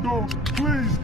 No, please.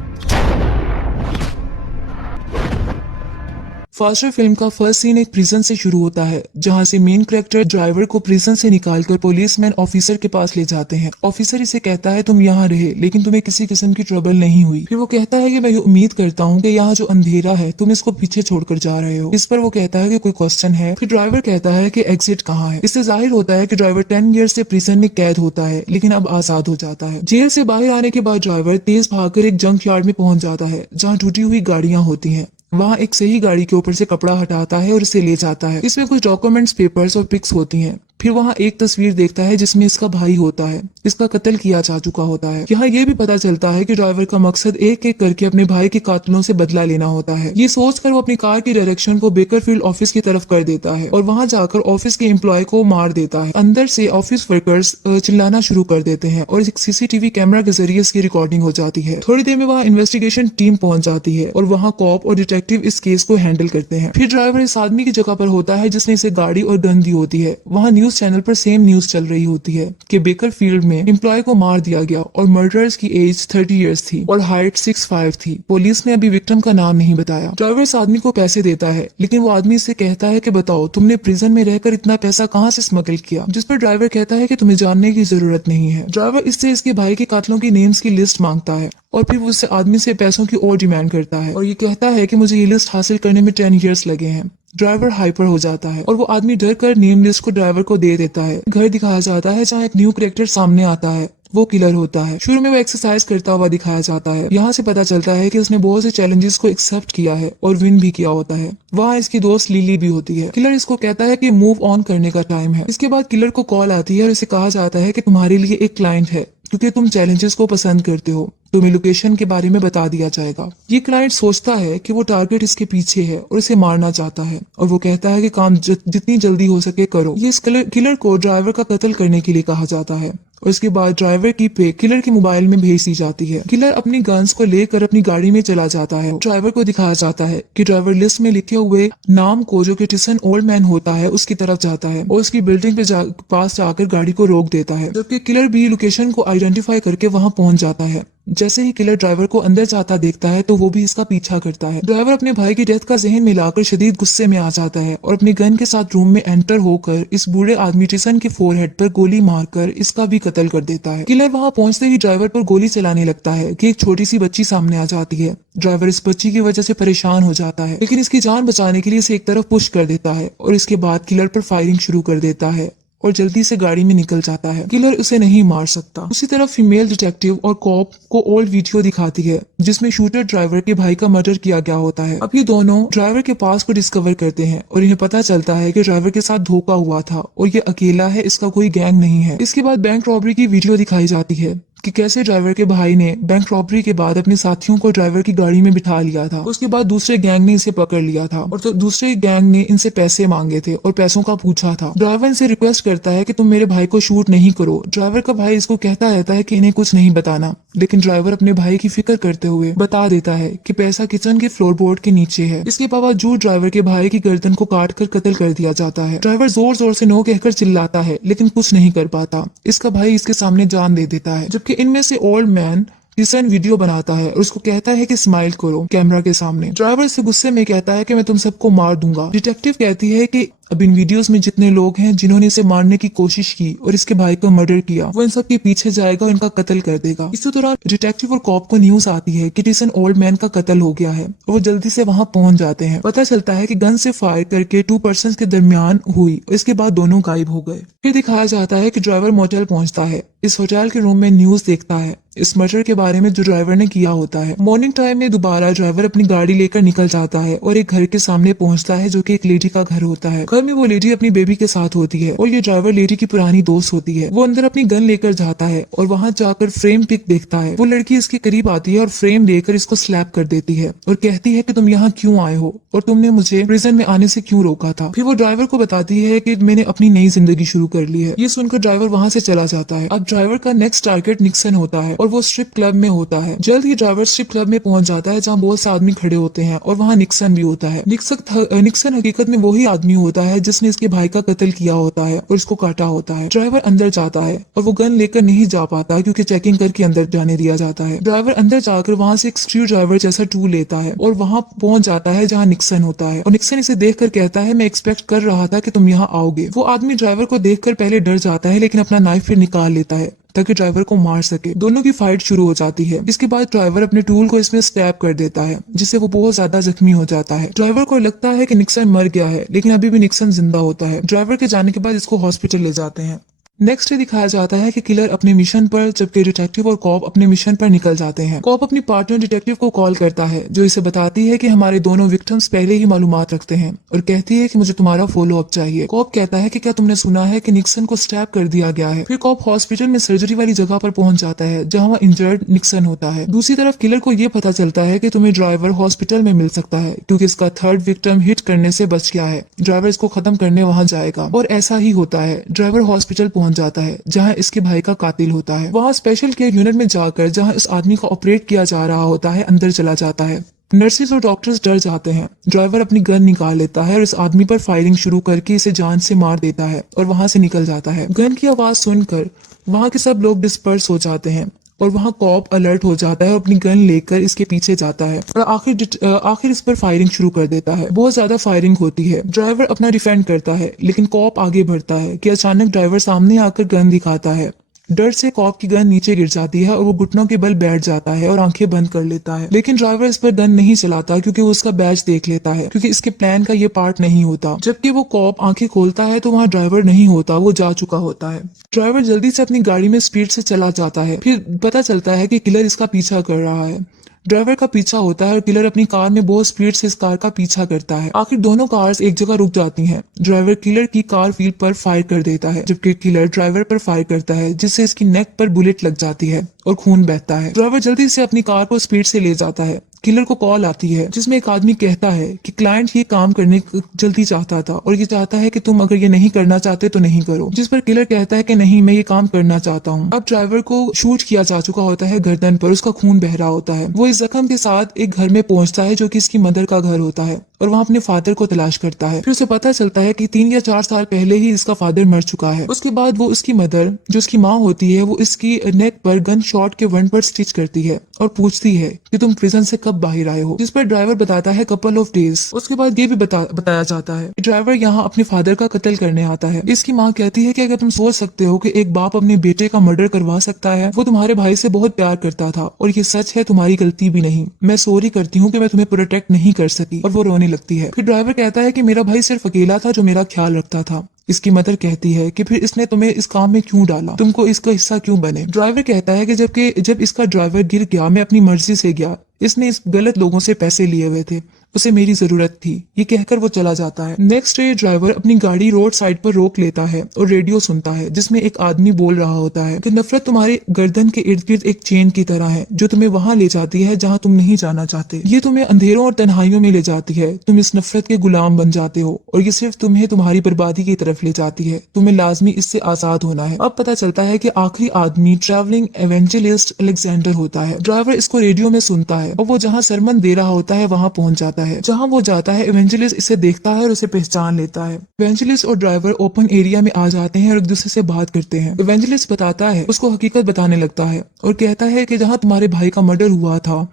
Faster film का first scene एक prison से शुरू होता है, जहां से मेन कैरेक्टर ड्राइवर को प्रिजन से निकालकर पुलिसमैन ऑफिसर के पास ले जाते हैं। ऑफिसर इसे कहता है तुम यहाँ रहे, लेकिन तुम्हें किसी किस्म की ट्रबल नहीं हुई। फिर वो कहता है कि मैं उम्मीद करता हूँ कि यहाँ जो अंधेरा है तुम इसको पीछे छोड़कर जा रहे हो। इस पर वो कहता है कि कोई क्वेश्चन है। फिर ड्राइवर कहता है कि एग्जिट कहाँ है। इससे जाहिर होता है कि ड्राइवर 10 ईयर से प्रिजन में कैद होता है, लेकिन अब आजाद हो जाता है। जेल से बाहर आने के बाद ड्राइवर तेज भागकर एक जंक यार्ड में पहुंच जाता है, जहाँ टूटी हुई गाड़ियां होती हैं। वहाँ एक सही गाड़ी के ऊपर से कपड़ा हटाता है और इसे ले जाता है। इसमें कुछ डॉक्यूमेंट्स, पेपर्स और पिक्स होती हैं। फिर वहाँ एक तस्वीर देखता है जिसमें इसका भाई होता है। इसका कत्ल किया जा चुका होता है। यहाँ ये भी पता चलता है कि ड्राइवर का मकसद एक एक करके अपने भाई के कातलों से बदला लेना होता है। ये सोचकर वो अपनी कार की डायरेक्शन को बेकरफील्ड ऑफिस की तरफ कर देता है और वहाँ जाकर ऑफिस के एम्प्लॉय को मार देता है। अंदर से ऑफिस वर्कर्स चिल्लाना शुरू कर देते हैं और एक सीसीटीवी कैमरा के जरिए इसकी रिकॉर्डिंग हो जाती है। थोड़ी देर में वहाँ इन्वेस्टिगेशन टीम पहुंच जाती है और वहाँ कॉप और डिटेक्टिव इस केस को हैंडल करते हैं। फिर ड्राइवर इस आदमी की जगह पर होता है जिसने इसे गाड़ी और गन दी होती है। वहाँ न्यूज चैनल पर सेम न्यूज चल रही होती है कि बेकरफील्ड में एम्प्लॉय को मार दिया गया और मर्डरर्स की एज 30 इयर्स थी और हाइट 6'5" थी। पुलिस ने अभी विक्टिम का नाम नहीं बताया। ड्राइवर इस आदमी को पैसे देता है, लेकिन वो आदमी इससे कहता है कि बताओ तुमने प्रिजन में रहकर इतना पैसा कहाँ से स्मगल किया। जिस पर ड्राइवर कहता है कि तुम्हें जानने की जरूरत नहीं है। ड्राइवर इससे इसके भाई के कातलों की नेम्स की लिस्ट मांगता है और फिर वो उस आदमी से पैसों की और डिमांड करता है और ये कहता है कि मुझे ये लिस्ट हासिल करने में 10 इयर्स लगे हैं। ड्राइवर हाइपर हो जाता है और वो आदमी डर कर नेम लिस्ट को ड्राइवर को दे देता है। घर दिखाया जाता है जहाँ एक न्यू कैरेक्टर सामने आता है। वो किलर होता है। शुरू में वो एक्सरसाइज करता हुआ दिखाया जाता है। यहाँ से पता चलता है कि उसने बहुत से चैलेंजेस को एक्सेप्ट किया है और विन भी किया होता है। वहाँ इसकी दोस्त लिली भी होती है। किलर इसको कहता है कि मूव ऑन करने का टाइम है। इसके बाद किलर को कॉल आती है और इसे कहा जाता है कि तुम्हारे लिए एक क्लाइंट है, क्योंकि तुम चैलेंजेस को पसंद करते हो। तुम्हें लोकेशन के बारे में बता दिया जाएगा। ये क्लाइंट सोचता है कि वो टारगेट इसके पीछे है और इसे मारना चाहता है और वो कहता है कि काम जितनी जल्दी हो सके करो। ये इस किलर को ड्राइवर का कत्ल करने के लिए कहा जाता है और इसके बाद ड्राइवर की पे किलर के मोबाइल में भेज दी जाती है। किलर अपनी गन्स को लेकर अपनी गाड़ी में चला जाता है। ड्राइवर को दिखाया जाता है कि ड्राइवर लिस्ट में लिखे हुए नाम को, जो कि टिसन ओल्ड मैन होता है, उसकी तरफ जाता है और उसकी बिल्डिंग पे पास जाकर गाड़ी को रोक देता है, जबकि किलर भी लोकेशन को आइडेंटिफाई करके वहां पहुंच जाता है। जैसे ही किलर ड्राइवर को अंदर जाता देखता है तो वो भी इसका पीछा करता है। ड्राइवर अपने भाई की डेथ का जहन मिलाकर शदीद गुस्से में आ जाता है और अपनी गन के साथ रूम में एंटर होकर इस बूढ़े आदमी टिसन के फोरहेड पर गोली मारकर इसका भी कत्ल कर देता है। किलर वहां पहुंचते ही ड्राइवर पर गोली चलाने लगता है कि एक छोटी सी बच्ची सामने आ जाती है। ड्राइवर इस बच्ची की वजह से परेशान हो जाता है, लेकिन इसकी जान बचाने के लिए इसे एक तरफ पुश कर देता है और इसके बाद किलर पर फायरिंग शुरू कर देता है और जल्दी से गाड़ी में निकल जाता है। किलर उसे नहीं मार सकता। उसी तरफ फीमेल डिटेक्टिव और कॉप को ओल्ड वीडियो दिखाती है जिसमें शूटर ड्राइवर के भाई का मर्डर किया गया होता है। अब ये दोनों ड्राइवर के पास को डिस्कवर करते हैं और इन्हें पता चलता है कि ड्राइवर के साथ धोखा हुआ था और ये अकेला है, इसका कोई गैंग नहीं है। इसके बाद बैंक रॉबरी की वीडियो दिखाई जाती है कि कैसे ड्राइवर के भाई ने बैंक रॉबरी के बाद अपने साथियों को ड्राइवर की गाड़ी में बिठा लिया था। उसके बाद दूसरे गैंग ने इसे पकड़ लिया था और तो दूसरे गैंग ने इनसे पैसे मांगे थे और पैसों का पूछा था। ड्राइवर इनसे रिक्वेस्ट करता है कि तुम मेरे भाई को शूट नहीं करो। ड्राइवर का भाई इसको कहता रहता है कि इन्हें कुछ नहीं बताना, लेकिन ड्राइवर अपने भाई की फिक्र करते हुए बता देता है कि पैसा किचन के फ्लोरबोर्ड के नीचे है। इसके बावजूद ड्राइवर के भाई की गर्दन को काट कर कत्ल कर दिया जाता है। ड्राइवर जोर जोर से नो कहकर चिल्लाता है, लेकिन कुछ नहीं कर पाता। इसका भाई इसके सामने जान दे देता है, जबकि इनमें से ओल्ड मैन टिसन वीडियो बनाता है और उसको कहता है कि स्माइल करो कैमरा के सामने। ड्राइवर से गुस्से में कहता है कि मैं तुम सबको मार दूंगा। डिटेक्टिव कहती है कि अब इन वीडियोस में जितने लोग हैं जिन्होंने इसे मारने की कोशिश की और इसके भाई को मर्डर किया, वो इन सब के पीछे जाएगा और इनका कत्ल कर देगा। इसी दौरान डिटेक्टिव और कॉप को न्यूज आती है कि टिसन ओल्ड मैन का कत्ल हो गया है और वो जल्दी से वहां पहुंच जाते हैं। पता चलता है कि गन से फायर करके 2 पर्सन के दरमियान हुई और इसके बाद दोनों गायब हो गए। फिर दिखाया जाता है कि ड्राइवर मोटेल पहुंचता है। इस होटल के रूम में न्यूज देखता है इस मर्डर के बारे में जो ड्राइवर ने किया होता है। मॉर्निंग टाइम में दोबारा ड्राइवर अपनी गाड़ी लेकर निकल जाता है और एक घर के सामने पहुंचता है जो कि एक लेडी का घर होता है। घर में वो लेडी अपनी बेबी के साथ होती है और ये ड्राइवर लेडी की पुरानी दोस्त होती है। वो अंदर अपनी गन लेकर जाता है और वहां जाकर फ्रेम पिक देखता है। वो लड़की इसके करीब आती है और फ्रेम लेकर इसको स्लैप कर देती है और कहती है कि तुम यहाँ क्यों आए हो और तुमने मुझे प्रिजन में आने से क्यों रोका था। फिर वो ड्राइवर को बताती है कि मैंने अपनी नई जिंदगी शुरू कर ली है। ये सुनकर ड्राइवर वहां से चला जाता है। अब ड्राइवर का नेक्स्ट टारगेट निक्सन होता है और वो स्ट्रिप क्लब में होता है। जल्द ही ड्राइवर स्ट्रिप क्लब में पहुंच जाता है जहाँ बहुत से आदमी खड़े होते हैं और वहाँ निक्सन भी होता है। निक्सन हकीकत में वही आदमी होता है जिसने इसके भाई का कत्ल किया होता है और इसको काटा होता है। ड्राइवर अंदर जाता है और वो गन लेकर नहीं जा पाता क्योंकि चेकिंग करके अंदर जाने दिया जाता है। ड्राइवर अंदर जाकर वहाँ से एक स्क्रू ड्राइवर जैसा टूल लेता है और वहाँ पहुंच जाता है जहाँ निक्सन होता है और निक्सन इसे देखकर कहता है मैं एक्सपेक्ट कर रहा था कि तुम यहाँ आओगे। वो आदमी ड्राइवर को देखकर पहले डर जाता है लेकिन अपना नाइफ फिर निकाल लेता है ताकि ड्राइवर को मार सके। दोनों की फाइट शुरू हो जाती है। इसके बाद ड्राइवर अपने टूल को इसमें स्टैब कर देता है जिससे वो बहुत ज्यादा जख्मी हो जाता है। ड्राइवर को लगता है कि निक्सन मर गया है लेकिन अभी भी निक्सन जिंदा होता है। ड्राइवर के जाने के बाद इसको हॉस्पिटल ले जाते हैं। नेक्स्ट डे दिखाया जाता है कि किलर अपने मिशन पर जबकि डिटेक्टिव और कॉप अपने मिशन पर निकल जाते हैं। कॉप अपनी पार्टनर डिटेक्टिव को कॉल करता है जो इसे बताती है कि हमारे दोनों विक्टिम्स पहले ही मालूमात रखते हैं और कहती है कि मुझे तुम्हारा फॉलो अप चाहिए। कॉप कहता है कि क्या तुमने सुना है कि निक्सन को स्टैब कर दिया गया है। फिर कॉप हॉस्पिटल में सर्जरी वाली जगह पर पहुंच जाता है जहाँ वह इंजर्ड निक्सन होता है। दूसरी तरफ किलर को ये पता चलता है कि तुम्हें ड्राइवर हॉस्पिटल में मिल सकता है क्योंकि इसका थर्ड विक्टिम हिट करने से बच गया है। ड्राइवर इसको खत्म करने वहां जाएगा और ऐसा ही होता है। ड्राइवर हॉस्पिटल पहुंच जाता है जहाँ इसके भाई का कातिल होता है। वहाँ स्पेशल केयर यूनिट में जाकर जहाँ इस आदमी का ऑपरेट किया जा रहा होता है अंदर चला जाता है। नर्सिस और डॉक्टर्स डर जाते हैं। ड्राइवर अपनी गन निकाल लेता है और इस आदमी पर फायरिंग शुरू करके इसे जान से मार देता है और वहां से निकल जाता है। गन की आवाज सुनकर वहां के सब लोग डिस्पर्स हो जाते हैं और वहाँ कॉप अलर्ट हो जाता है और अपनी गन लेकर इसके पीछे जाता है और आखिर इस पर फायरिंग शुरू कर देता है। बहुत ज्यादा फायरिंग होती है। ड्राइवर अपना डिफेंड करता है लेकिन कॉप आगे बढ़ता है कि अचानक ड्राइवर सामने आकर गन दिखाता है। डर से कॉप की गन नीचे गिर जाती है और वो घुटनों के बल बैठ जाता है और आंखें बंद कर लेता है। लेकिन ड्राइवर इस पर गन नहीं चलाता क्योंकि वो उसका बैच देख लेता है क्योंकि इसके प्लान का ये पार्ट नहीं होता। जबकि वो कॉप आंखें खोलता है तो वहाँ ड्राइवर नहीं होता, वो जा चुका होता है। ड्राइवर जल्दी से अपनी गाड़ी में स्पीड से चला जाता है। फिर पता चलता है कि किलर इसका पीछा कर रहा है। ड्राइवर का पीछा होता है और किलर अपनी कार में बहुत स्पीड से इस कार का पीछा करता है। आखिर दोनों कार्स एक जगह रुक जाती हैं। ड्राइवर किलर की कार व्हील पर फायर कर देता है जबकि किलर ड्राइवर पर फायर करता है जिससे इसकी नेक पर बुलेट लग जाती है और खून बहता है। ड्राइवर जल्दी से अपनी कार को स्पीड से ले जाता है। किलर को कॉल आती है जिसमें एक आदमी कहता है कि क्लाइंट ये काम करने जल्दी चाहता था और ये चाहता है कि तुम अगर ये नहीं करना चाहते तो नहीं करो। जिस पर किलर कहता है कि नहीं, मैं ये काम करना चाहता हूँ। अब ड्राइवर को शूट किया जा चुका होता है गर्दन पर, उसका खून बह रहा होता है। वो इस जख्म के साथ एक घर में पहुंचता है जो कि इसकी मदर का घर होता है और वहाँ अपने फादर को तलाश करता है। फिर उसे पता चलता है कि 3 या 4 साल पहले ही इसका फादर मर चुका है। उसके बाद वो उसकी मदर जो उसकी माँ होती है वो इसकी नेक पर गन शॉट के वन पर स्टिच करती है और पूछती है कि तुम प्रिजन से कब बाहर आए हो, जिस पर ड्राइवर बताता है कपल ऑफ डेज। उसके बाद ये भी बताया जाता है कि ड्राइवर यहाँ अपने फादर का कत्ल करने आता है। इसकी माँ कहती है कि अगर तुम सोच सकते हो कि एक बाप अपने बेटे का मर्डर करवा सकता है, वो तुम्हारे भाई से बहुत प्यार करता था और ये सच है, तुम्हारी गलती भी नहीं। मैं सॉरी करती हूँ कि मैं तुम्हें प्रोटेक्ट नहीं कर सकी। और वो रोने लगती है। फिर ड्राइवर कहता है कि मेरा भाई सिर्फ अकेला था जो मेरा ख्याल रखता था। इसकी मदर कहती है कि फिर इसने तुम्हें इस काम में क्यों डाला, तुमको इसका हिस्सा क्यों बने। ड्राइवर कहता है कि जब इसका ड्राइवर गिर गया, मैं अपनी मर्जी से गया। इसने इस गलत लोगों से पैसे लिए हुए थे, उसे मेरी जरूरत थी। ये कहकर वो चला जाता है। नेक्स्ट डे ड्राइवर अपनी गाड़ी रोड साइड पर रोक लेता है और रेडियो सुनता है जिसमें एक आदमी बोल रहा होता है कि नफरत तुम्हारे गर्दन के इर्द गिर्द एक चेन की तरह है जो तुम्हें वहां ले जाती है जहां तुम नहीं जाना चाहते। ये तुम्हें अंधेरों और तन्हाइयों में ले जाती है। तुम इस नफरत के गुलाम बन जाते हो और ये सिर्फ तुम्हें तुम्हारी बर्बादी की तरफ ले जाती है। तुम्हें लाजमी इससे आजाद होना है। अब पता चलता है कि आखिरी आदमी ट्रैवलिंग एवेंजलिस्ट अलेक्जेंडर होता है। ड्राइवर इसको रेडियो में सुनता है और वो जहाँ सरमन दे रहा होता है वहां पहुंच जाता है। जहां वो जाता है, एवेंजलिस्ट इसे देखता है और उसे पहचान लेता है। एवेंजलिस्ट और ड्राइवर ओपन एरिया में आ जाते हैं और एक दूसरे से बात करते हैं। एवेंजलिस्ट बताता है, उसको हकीकत बताने लगता है और कहता है कि जहां तुम्हारे भाई का मर्डर हुआ था,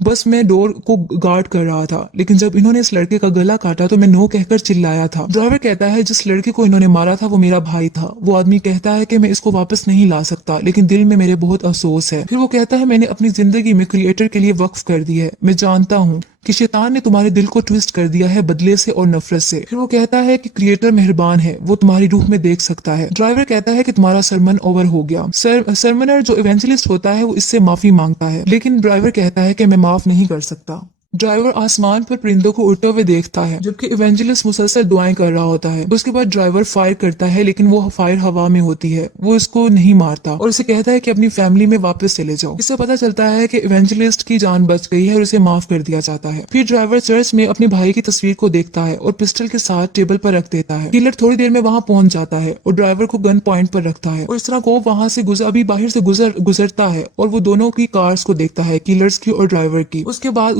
बस मैं डोर को गार्ड कर रहा था, लेकिन जब इन्होंने इस लड़के का गला काटा तो मैं नो कहकर चिल्लाया था। ड्राइवर कहता है जिस लड़के को इन्होंने मारा था वो मेरा भाई था। वो आदमी कहता है कि मैं इसको वापस नहीं ला सकता, लेकिन दिल में मेरे बहुत अफसोस है। फिर वो कहता है मैंने अपनी जिंदगी में क्रिएटर के लिए वक्फ कर दी है। मैं जानता हूँ कि शैतान ने तुम्हारे दिल को ट्विस्ट कर दिया है बदले से और नफरत से। फिर वो कहता है कि क्रिएटर मेहरबान है, वो तुम्हारी रूह में देख सकता है। ड्राइवर कहता है कि तुम्हारा सरमन ओवर हो गया। सरमनर जो इवेंजलिस्ट होता है वो इससे माफी मांगता है, लेकिन ड्राइवर कहता है कि मैं माफ नहीं कर सकता। ड्राइवर आसमान पर परिंदों को उड़ते हुए देखता है जबकि इवेंजलिस्ट मुसलसल दुआएं कर रहा होता है। उसके बाद ड्राइवर फायर करता है लेकिन वो फायर हवा में होती है, वो इसको नहीं मारता और उसे कहता है कि अपनी फैमिली में वापस चले जाओ। इससे पता चलता है कि इवेंजलिस्ट की जान बच गई है और उसे माफ कर दिया जाता है। फिर ड्राइवर चर्च में अपने भाई की तस्वीर को देखता है और पिस्टल के साथ टेबल पर रख देता है। किलर थोड़ी देर में वहां पहुंच जाता है और ड्राइवर को गन पॉइंट पर रखता है और इस तरह कोप वहां से अभी बाहर से गुजरता है और वो दोनों की कार्स को देखता है, किलर्स की और ड्राइवर की। उसके बाद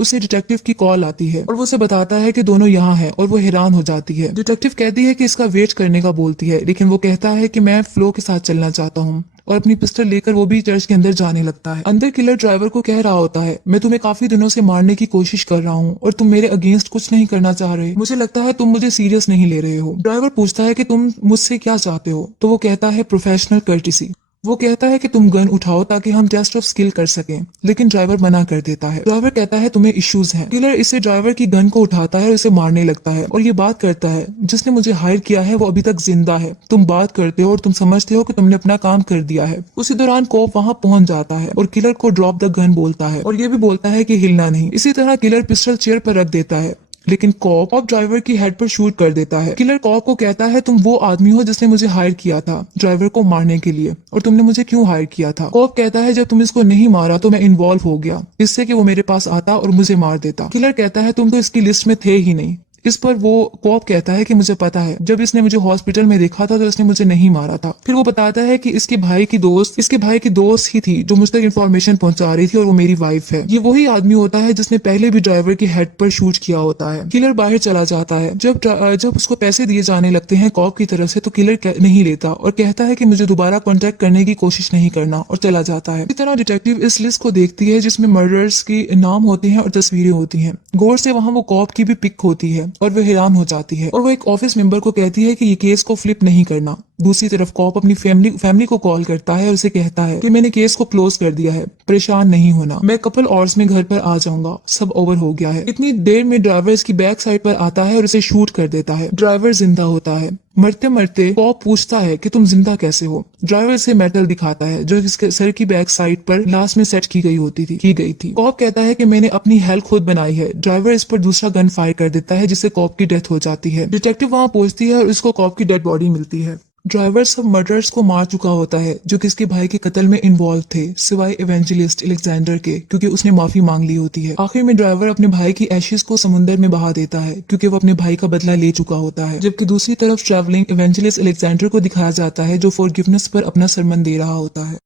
उसे डिटेक्टिव की कॉल आती है और वो उसे बताता है कि दोनों यहाँ हैं और वो हैरान हो जाती है। डिटेक्टिव कहती है कि इसका वेट करने का बोलती है लेकिन वो कहता है कि मैं फ्लो के साथ चलना चाहता हूँ और अपनी पिस्टल लेकर वो भी चर्च के अंदर जाने लगता है। अंदर किलर ड्राइवर को कह रहा होता है, मैं तुम्हें काफी दिनों से मारने की कोशिश कर रहा हूँ और तुम मेरे अगेंस्ट कुछ नहीं करना चाह रहे। मुझे लगता है तुम मुझे सीरियस नहीं ले रहे हो। ड्राइवर पूछता है कि तुम मुझसे क्या चाहते हो, तो वो कहता है प्रोफेशनल कर्टिसी। वो कहता है कि तुम गन उठाओ ताकि हम टेस्ट ऑफ स्किल कर सकें, लेकिन ड्राइवर मना कर देता है। ड्राइवर कहता है तुम्हें इश्यूज हैं। किलर इसे ड्राइवर की गन को उठाता है और उसे मारने लगता है और ये बात करता है, जिसने मुझे हायर किया है वो अभी तक जिंदा है। तुम बात करते हो और तुम समझते हो कि तुमने अपना काम कर दिया है। उसी दौरान कोप वहां पहुंच जाता है और किलर को ड्रॉप द गन बोलता है और ये भी बोलता है कि हिलना नहीं। इसी तरह किलर पिस्टल चेयर पर रख देता है लेकिन कॉप ड्राइवर की हेड पर शूट कर देता है। किलर कॉप को कहता है तुम वो आदमी हो जिसने मुझे हायर किया था ड्राइवर को मारने के लिए, और तुमने मुझे क्यों हायर किया था। कॉप कहता है जब तुम इसको नहीं मारा तो मैं इन्वॉल्व हो गया इससे कि वो मेरे पास आता और मुझे मार देता। किलर कहता है तुम तो इसकी लिस्ट में थे ही नहीं। इस पर वो कॉप कहता है कि मुझे पता है, जब इसने मुझे हॉस्पिटल में देखा था तो इसने मुझे नहीं मारा था। फिर वो बताता है कि इसके भाई की दोस्त ही थी जो मुझ तक इन्फॉर्मेशन पहुंचा रही थी और वो मेरी वाइफ है। ये वही आदमी होता है जिसने पहले भी ड्राइवर की हेड पर शूट किया होता है। किलर बाहर चला जाता है। जब उसको पैसे दिए जाने लगते हैं कॉप की तरफ से तो किलर नहीं लेता और कहता है कि मुझे दोबारा कॉन्टेक्ट करने की कोशिश नहीं करना और चला जाता है। इसी तरह डिटेक्टिव इस लिस्ट को देखती है जिसमें मर्डर्स के नाम होते हैं और तस्वीरें होती हैं। गौर से वहाँ वो कॉप की भी पिक होती है और वो हैरान हो जाती है और वो एक ऑफिस मेंबर को कहती है कि ये केस को फ्लिप नहीं करना। दूसरी तरफ कॉप अपनी फैमिली को कॉल करता है और उसे कहता है कि मैंने केस को क्लोज कर दिया है, परेशान नहीं होना, मैं कपल आवर्स में घर पर आ जाऊंगा, सब ओवर हो गया है। इतनी देर में ड्राइवर इसकी बैक साइड पर आता है और उसे शूट कर देता है। ड्राइवर जिंदा होता है। मरते मरते कॉप पूछता है कि तुम जिंदा कैसे हो। ड्राइवर से मेटल दिखाता है जो इसके सर की बैक साइड पर लास्ट में सेट की गई थी। कॉप कहता है कि मैंने अपनी हेल्थ खुद बनाई है। ड्राइवर इस पर दूसरा गन फायर कर देता है जिससे कॉप की डेथ हो जाती है। डिटेक्टिव वहां पहुंचती है और उसको कॉप की डेड बॉडी मिलती है। ड्राइवर सब मर्डर्स को मार चुका होता है जो किसके भाई के कत्ल में इन्वॉल्व थे, सिवाय इवेंजलिस्ट अलेक्जेंडर के, क्योंकि उसने माफी मांग ली होती है। आखिर में ड्राइवर अपने भाई की एशेस को समुंदर में बहा देता है क्योंकि वो अपने भाई का बदला ले चुका होता है। जबकि दूसरी तरफ ट्रैवलिंग इवेंजलिस्ट अलेक्जेंडर को दिखाया जाता है जो फॉरगिवनेस पर अपना सरमन दे रहा होता है।